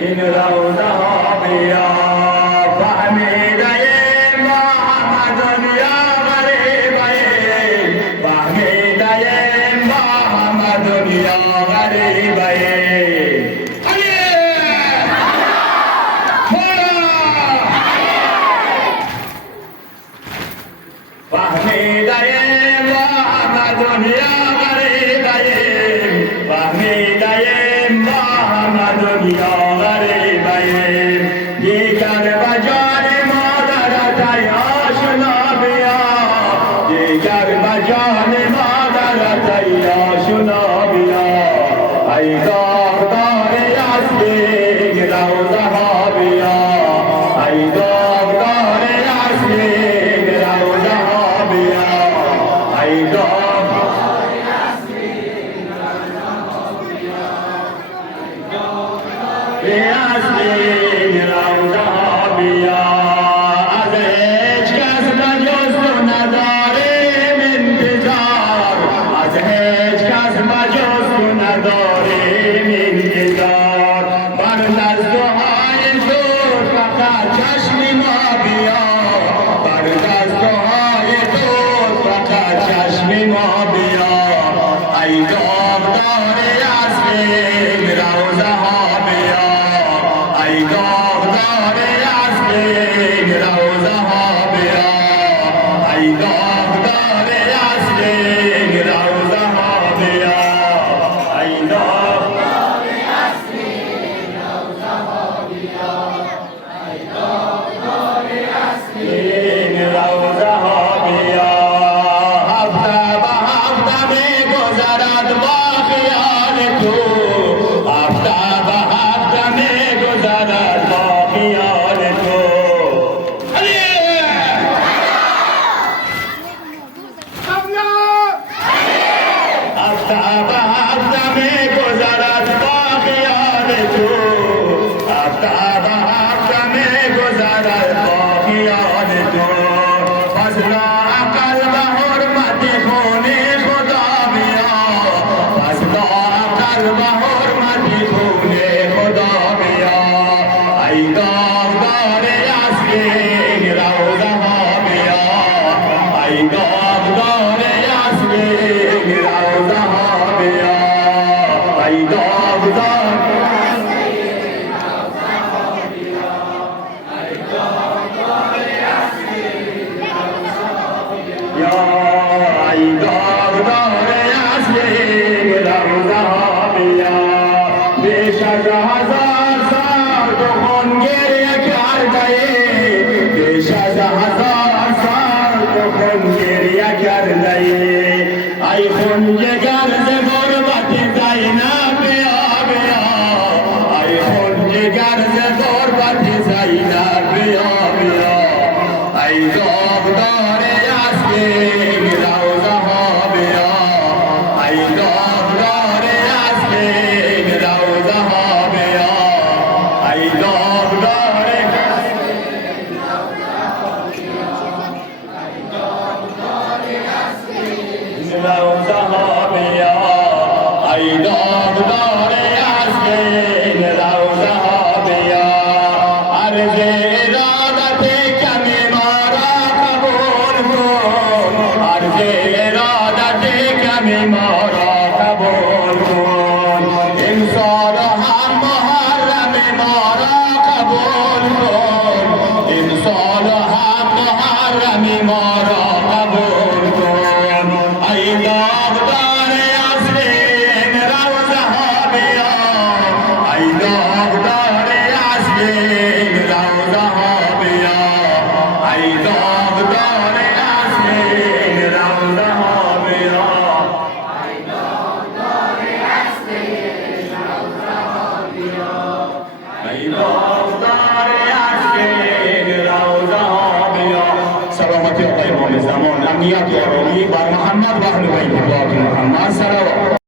این روزه ها بیا فهمیده محمد دنیا غریبه فهمیده محمد دنیا غریبه فهمیده محمد دنیا غریبه فهمیده محمد دنیا غریبه دیگر به جان مادرت ای آشنا بیا دیگر به جان مادرت ای آشنا بیا ای داغدار اصلی روزه ها بیا ای داغدار اصلی روزه ها بیا ای داغدار اصلی روزه ها بیا اصلی روزه ها بیا از هیچ کس بجز تو نداریم انتظار از هیچ کس بجز تو نداریم انتظار بر دستهای تو فقط چشم ما بیا بر دستهای تو فقط چشم ما بیا ای داغدار اصلی روزه ها بیا ای داغدار اصلی روزه ها بیا ای داغدار اصلی روزه ها بیا ای داغدار اصلی روزه ها بیا ای داغدار اصلی روزه ها بیا هفته به هفته می‌گذرد با خیال تو هفته به هفته می‌گذرد با خیال تو هفته به هفته می‌گذرد با خیال تو هفته به هفته می‌گذرد با خیال تو پس لااقل به حرمت خون خدا بیا پس لااقل به حرمت خون خدا بیا ای داغدار اصلی روزه ها بیا ای داغدار اصلی روزه ها بیا ای داغدار یا ای داغدار اصلی روزه ها بیا بیش از 1000 سال تو خون گریه کرده ای بیش از 1000 سال تو خون گریه کرده ای ای خون جگر ز غربت زینب بیا بیا ای خون جگر ز غربت زینب بیا بیا ای داغدار اصلی روزه ها بیا ای داغدار اصلی روزه ها بیا ای داغدار روزه ها بیا ای داغدار اصلی روزه ها بیا عرض ارادت کمی ما را قبول کن عرض ارادت کمی ما را قبول کن امسال هم محرم ما را قبول کن امسال هم محرم ما را قبول کن ای داغدار اصلی روزه ها بیا ای داغدار اصلی روزه ها بیا ای داغدار اصلی روزه ها بیا ای داغدار اصلی روزه ها بیا ای داغدار اصلی روزه ها بیا سلامتی آقای امام زمان امنیت و آرامی بر محمد و اهل بیت پاک محمد صلوات